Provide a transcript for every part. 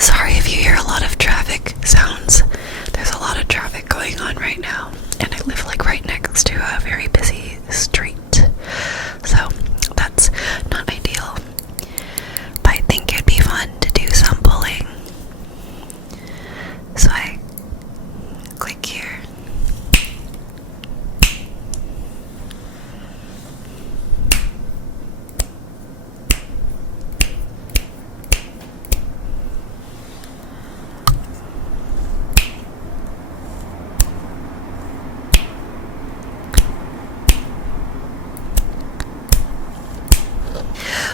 Sorry if you hear a lot of traffic sounds. There's a lot of traffic going on right now, and I live like right next to a very busy street, so that's not ideal. But I think it'd be fun to do some pulling. So I click here.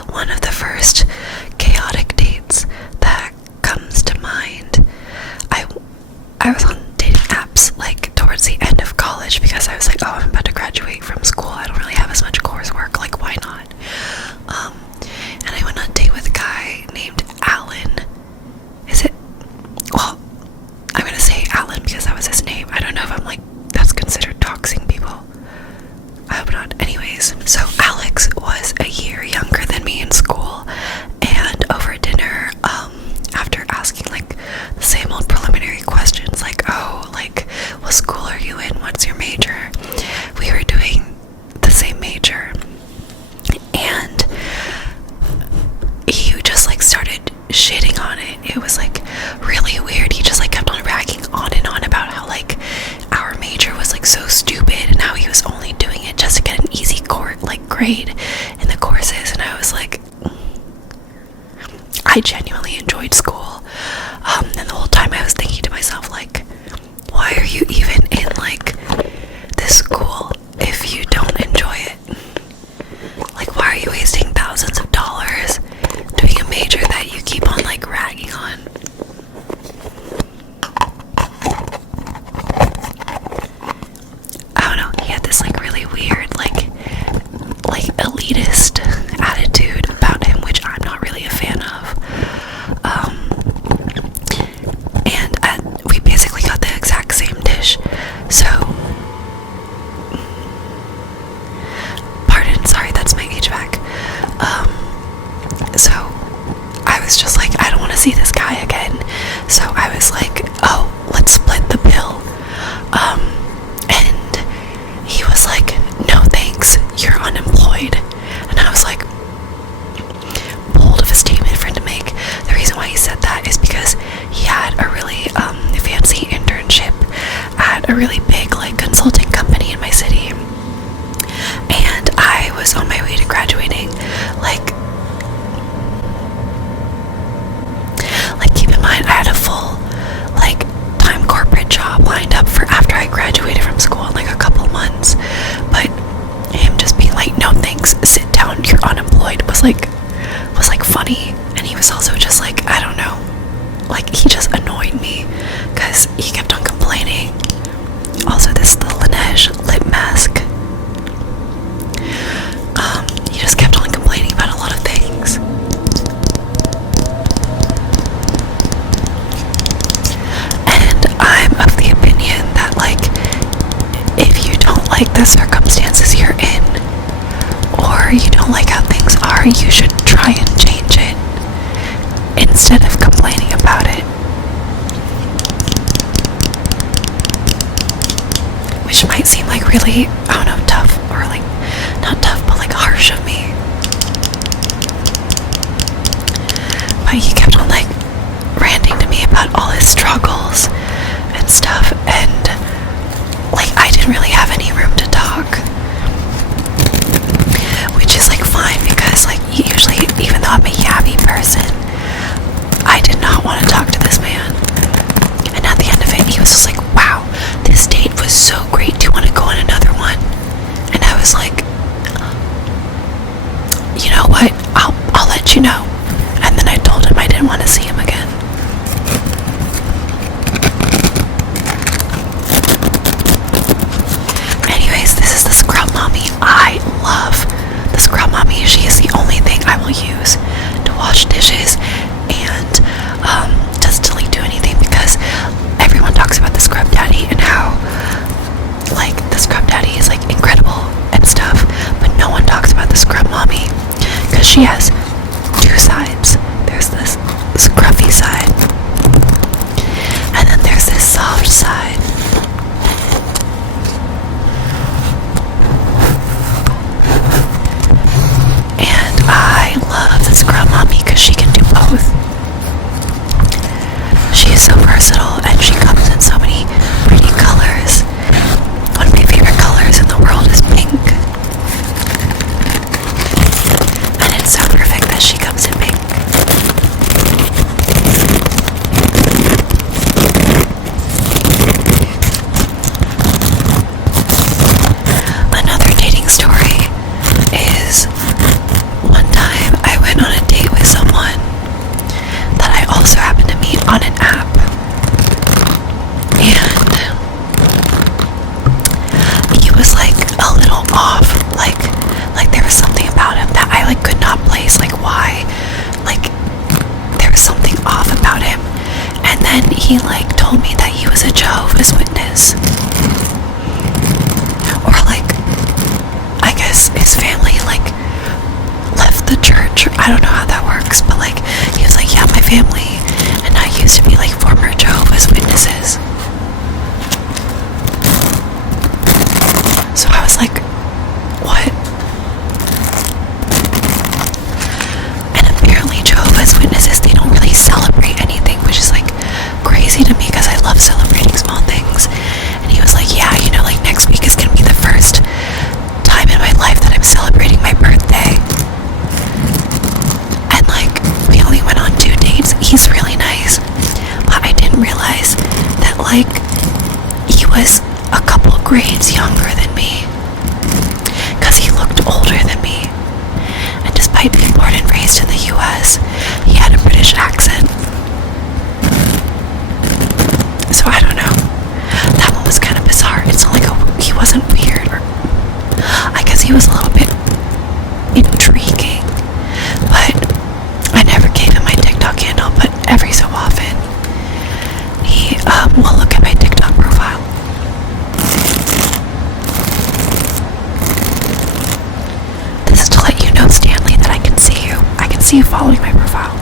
One of the first chaotic dates that comes to mind, I was on dating apps like towards the end of college because I was like, oh, I'm about to graduate from school. I don't really have as much coursework. Like, why not? And I went on a date with a guy named Alan. Well, I'm gonna say Alan because that was his name. I don't know if I'm like, that's considered doxing people. I hope not. Anyways, so Alex was a year younger than me in school, and over dinner, after asking like the same old preliminary questions like, oh, like, what school are you in? What's your major? We were doing the same major, and he just like started shitting on it. It was like really weird. He just like kept on ragging on and on about how like our major was like so stupid and how he was only doing it just to get an easy grade in the courses. And I was like, I genuinely enjoyed school, and the whole time I was thinking to myself like, why are you even in like this school if you don't enjoy it? Like, why are you wasting thousands of dollars doing a major that you keep on like ragging on? I don't know, he had this like really weird like elitist attitude about him, which I'm not really a fan of. And we basically got the exact same dish. So, pardon, sorry, that's my HVAC. So I was just like, I don't want to see this guy again. So I was like, oh, let's split the bill. And he was like, no thanks, you're unemployed. And I was like, bold of a statement for him to make. The reason why he said that is because he had a really fancy internship at a really big like consulting company in my city, and I was on my way to graduating. Like keep in mind, I had a full like time corporate job lined up for after I graduated from school in like a couple months, but him just being like, no thanks, sit down, you're unemployed, was like funny. And he was also just like, I don't know, like he just annoyed me because he kept on complaining. Also, this is the Laneige lip mask. He just kept on complaining about a lot of things. And I'm of the opinion that like, if you don't like the circumstances you're in, or you don't like how things are, you should try and change it instead of complaining about it. Which might seem like really, I don't know, tough, or like, not tough, but like harsh of me. But he kept on like ranting to me about all his struggles and stuff, and like I didn't really have any room to talk. Which is like fine, because like usually, even though I'm a yappy person, I did not want to talk to this man. And at the end of it, he was just like, wow, this date was so great, do you want to go on another one? And I was like, you know what, I'll let you know. And then I told him I didn't want to see him again. he like told me that he was a Jehovah's Witness, or like I guess his family like left the church. I don't know how that works, but like he was like, yeah, my family and I used to be like former Jehovah's Witnesses. So I was like, what? And apparently Jehovah's Witnesses, they don't really celebrate anything, which is like crazy to me because I love celebrating small things. And he was like, yeah, you know, like next week is gonna be the first time in my life that I'm celebrating my birthday. And like we only went on 2 dates. He's really nice, but I didn't realize that like he was a couple grades younger than me, because he looked older than me. And despite being born and raised in the US, he had a British accent. So I don't know, that one was kind of bizarre. It's not like he wasn't weird, or I guess he was a little bit intriguing, but I never gave him my TikTok handle. But every so often he will look at my TikTok profile. This is to let you know, Stanley, that I can see you. I can see you following my profile.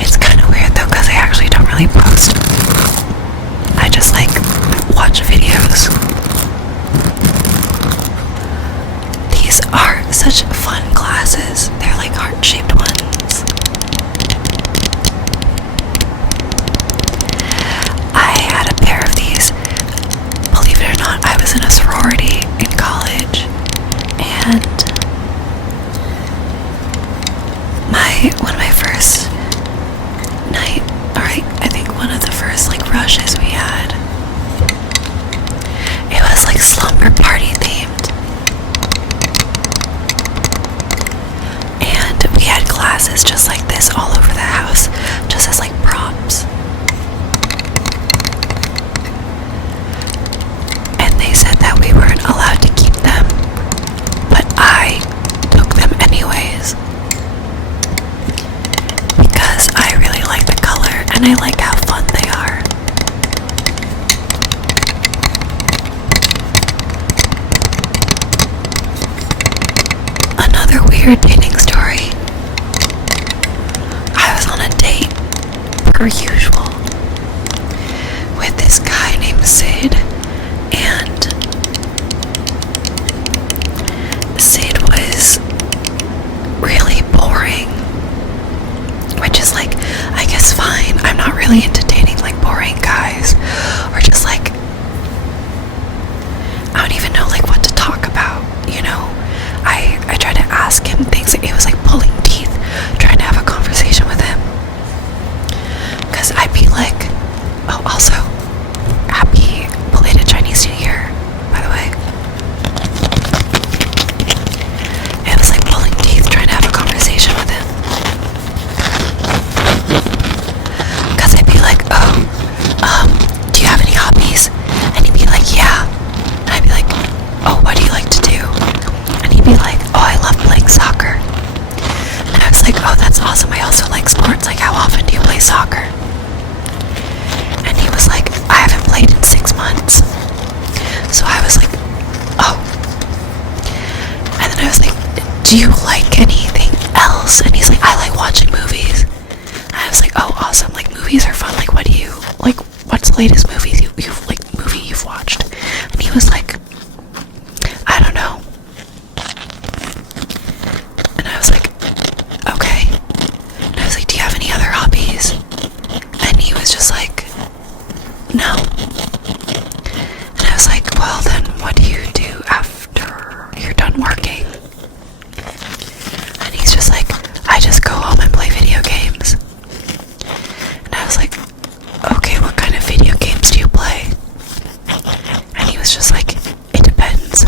It's kind of weird though, because I actually don't really post. I just like watch videos. These are such fun glasses. They're like heart-shaped ones. I had a pair of these. Believe it or not, I was in a sorority in college, and one of my first night, alright, I think one of the first like rushes we had, it was like slumber party themed, and we had glasses just like this all over the house, just as like props. And they said that we weren't allowed to keep them, but I took them anyways, because I really like the color and I like how fun they are. Another weird dating story. I was on a date, per usual, with this guy named Sid, and Sid was really boring, which is like, I guess fine. I'm not really into dating like boring guys, or just like, I don't even know like what to talk about, you know. I tried to ask him things. It was like pulling teeth trying to have a conversation with him, because I'd be like, oh, also happy belated Chinese New Year, by the way. It was like pulling teeth trying to have a conversation with him, because I'd be like, oh, do you have any hobbies? And he'd be like, yeah. And I'd be like, oh, what do you like to do? And he'd be like, oh, I love playing soccer. And I was like, oh, that's awesome. I also like sports. Like, how often do you play soccer? And he was like, I haven't played in 6 months. So I was like, oh. And then I was like, do you like anything else? And he's like, I like watching movies. And I was like, oh, awesome. Like, movies are fun. Like, what do you, like, what's the latest movies you've watched? And he was like, I don't know. And I was like, okay. And I was like, do you have any other hobbies? And he was just like, no. And I was like, well then what do you do after you're done working? And he's just like, I just go home and play video games. And I was like, okay, what kind of video games do you play? And he was just like, it depends.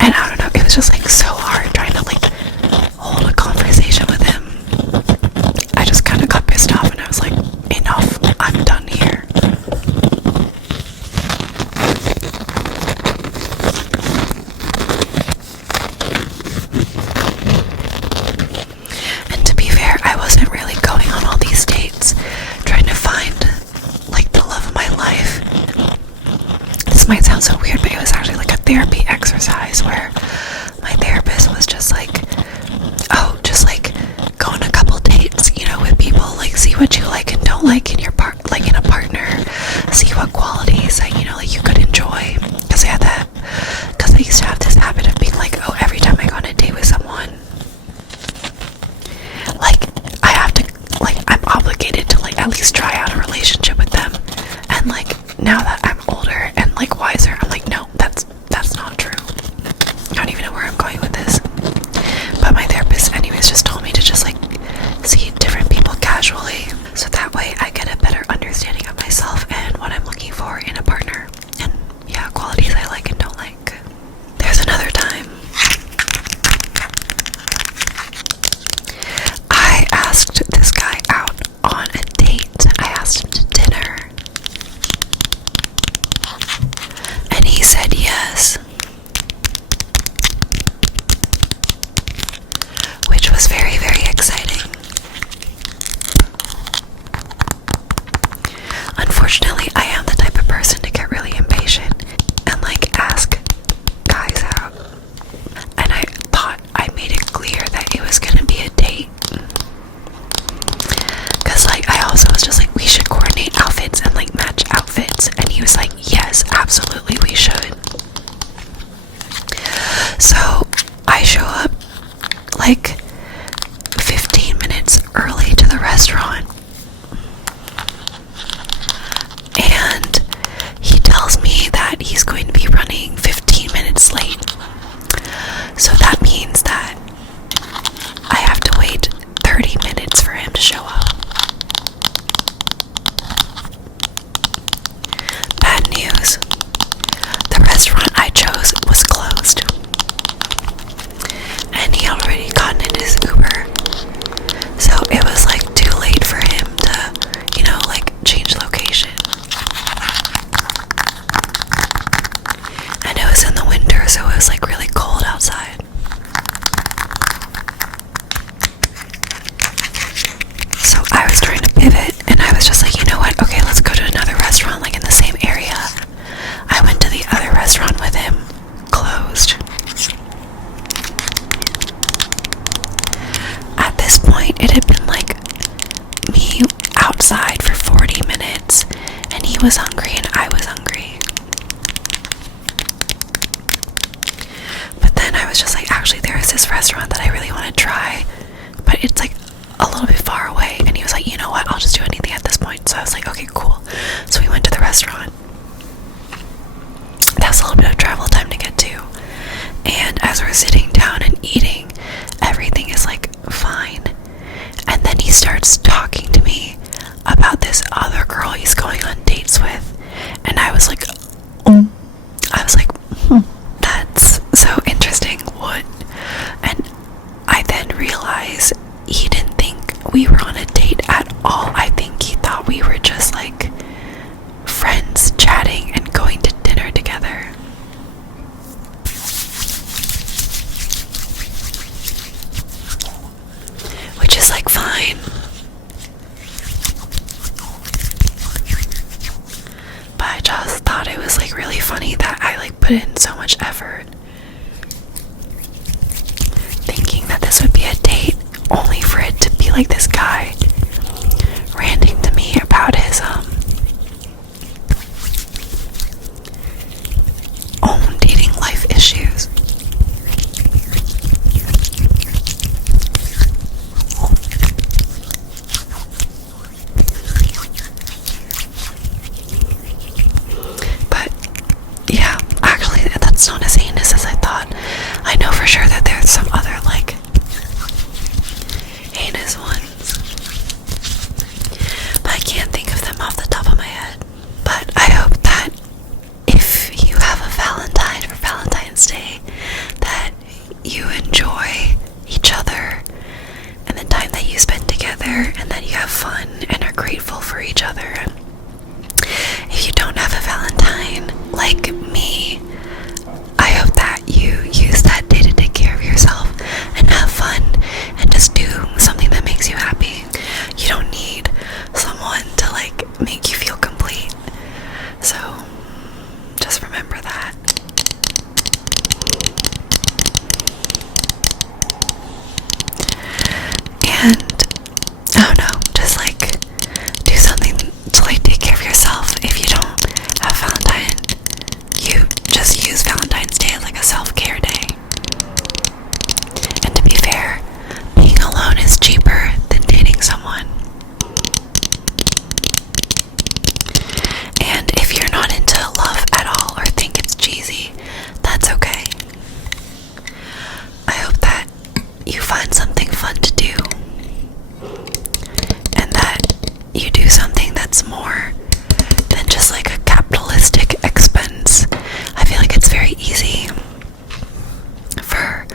And I don't know, it was just like so hard trying to like hold a conversation with him. I just kind of got pissed off and I was like, enough, I'm done here. therapy exercise where my therapist was just like, oh, just like go on a couple dates, you know, with people, like see what you like and don't like in your like in a partner, see what qualities that, you know, like you could enjoy. Because I used to have this habit of being like, oh, every time I go on a date with someone, like I have to, like I'm obligated to like at least try out a relationship with them. And like now that I'm older and like wiser, I'm like, no, that's not true. I don't even know where I'm going with this. But my therapist anyways just told me to just like see different people casually, so that way I get a better understanding of myself and what I'm looking for in a partner, and yeah, qualities I like and don't like. There's another time I asked this guy out on a date. I asked him to dinner and he said yes, which was very, very exciting. Unfortunately, I am the type of person to get really impatient and like ask guys out. And I thought I made it clear that it was gonna be a date. Cause like I also was just like, we should coordinate outfits and like match outfits. And he was like, yes, absolutely we should. So I show up like 15 minutes early to the restaurant. And he tells me that he's going to be running 15 minutes late. So that means that I have to wait 30 minutes for him to show up. Bad news. The restaurant I chose was closed. And he already gotten in his Uber. So it was like too late for him to, you know, like change location. And it was in the winter, so it was like really cold outside. So I was trying to pivot and I was just like, you know what? Okay, let's go to another restaurant like in the same area. I went to the other restaurant with him. Closed. At this point, it had been like me outside for 40 minutes and he was hungry and I was hungry. But then I was just like, actually there is this restaurant that I really want to try, but it's like a little bit far away. And he was like, you know what, I'll just do anything at this point. So I was like, okay, cool. So we went to the restaurant. That was a little bit of travel time to get to. And as we're sitting down and eating, everything is like fine. And then he starts talking to me about this other girl he's going on dates with. And I was like, that's so interesting. What? And I then realized he didn't think we were on a date at all. I think he thought we were just like friends chatting and going to dinner together. Which is like fine. But I just thought it was like really funny that I like put in so much effort thinking that this would be a date, only for it to be like this guy ranting to me about his own dating life issues. But yeah, actually that's not as heinous as I thought. I know for sure that there's some other like heinous ones, but I can't think of them off the top of my head. But I hope that if you have a Valentine for Valentine's Day, that you enjoy each other and the time that you spend together, and that you have fun and are grateful for each other. If you don't have a Valentine, like me, I hope that you use that day to take care of yourself and have fun and just do something that makes you happy. You don't need someone to like make you feel complete. So just remember that. And I don't know, just like do something to like take care of yourself. If you don't have Valentine, you just use Valentine's Day as like a self-care day. And to be fair, being alone is cheaper than dating someone. And if you're not into love at all or think it's cheesy, that's okay. I hope that you find something fun to do, and that you do something that's more than just like a capitalistic expense. I feel like it's very easy for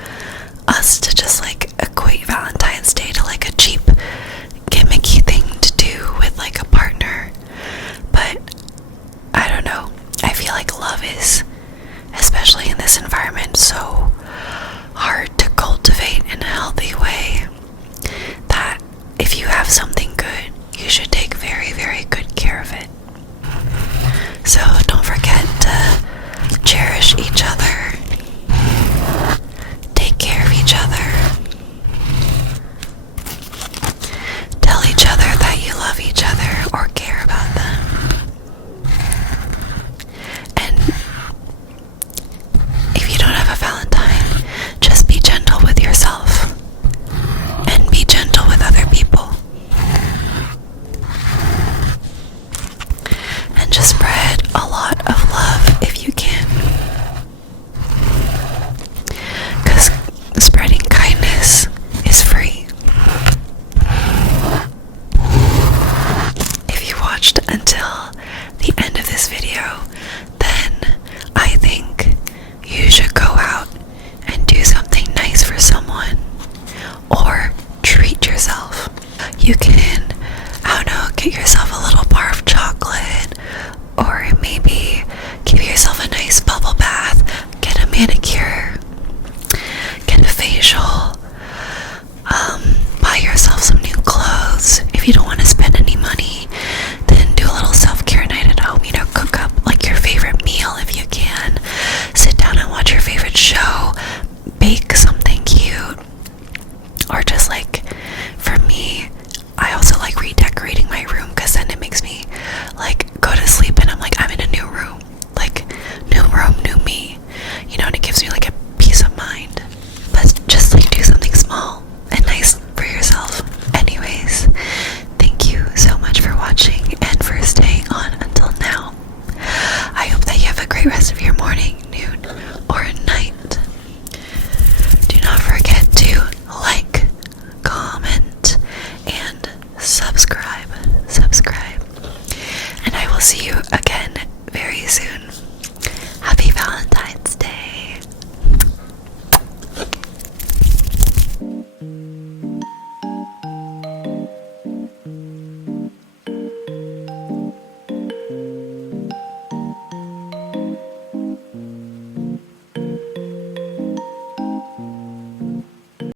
us to just like equate Valentine's Day to like a cheap gimmicky thing to do with like a partner, but I don't know, I feel like love is, especially in this environment, so hard to cultivate in a healthy way, that if you have something good, you should take very, very good care of it. So don't forget to cherish each other, take care of each other, tell each other that you love each other or care about them. And if you don't have a Valentine, just be gentle with yourself and be gentle with other people. And just spread a lot of love if you can. Because spreading kindness is free. If you watched until the end of this video, then I think you should go out and do something nice for someone, or treat yourself. You can, I don't know, get yourself a little bar of chocolate, or maybe give yourself a nice bubble bath, get a manicure, get a facial, buy yourself some new clothes. If you don't want to spend any money, then do a little self-care night at home. You know, cook up like your favorite meal if you can. Sit down and watch your favorite show. Bake something cute. Or just like, for me, I also like redecorating my room, because then it makes me like go to sleep and I'm like, I'm in a new room. Like, new room, new me. You know, and it gives me like a peace of mind. But just like do something small and nice for yourself. Anyways, thank you so much for watching and for staying on until now. I hope that you have a great rest of your morning, noon, or night. Do not forget to like, comment, and subscribe. And I will see you again very soon.